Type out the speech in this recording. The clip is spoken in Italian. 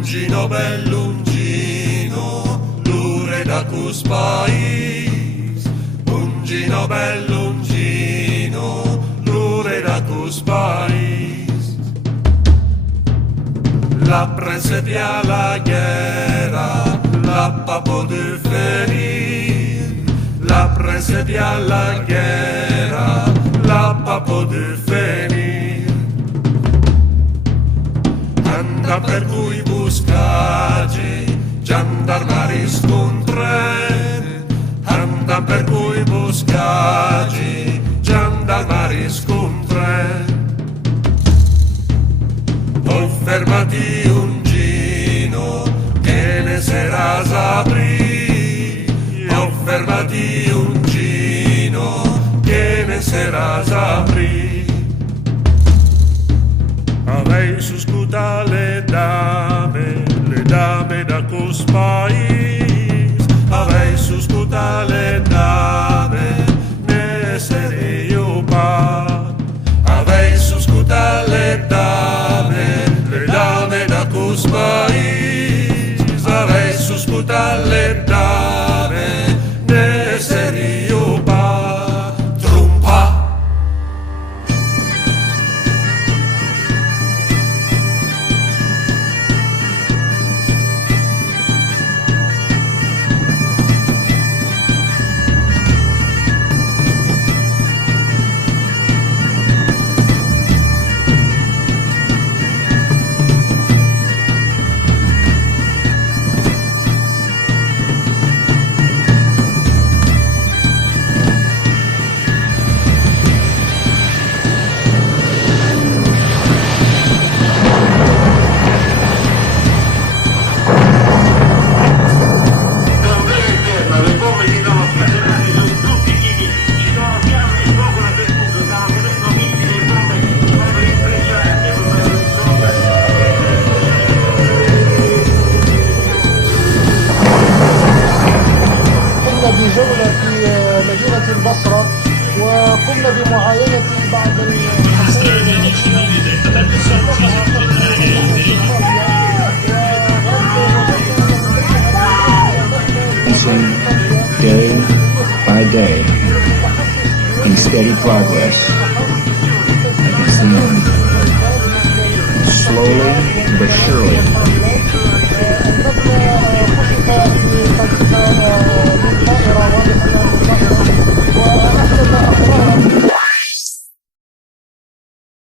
Lungino bellungino, lure da cus pais. Lungino bellungino, lure da cus pais. La prese via la guerra, la papo de ferir. La prese via la guerra, la papo de ferir. Anda per cui buscagi, giandarmari scontre. Anda per cui buscagi, giandarmari scontre. Ho fermati un gino che ne sera s'aprì. Ho fermati un gino che ne sera s'aprì. Avei su scuta le dame da cos pais. Avei su scuta le dame, ne sere io pa. Avei su scuta le dame da cos pais. Avei su scuta le dame, ne sere io pa. Trumpa. بجولة في مدينة البصرة وقمنا بمعاينة بعض day by day, in steady progress, I can see him slowly but surely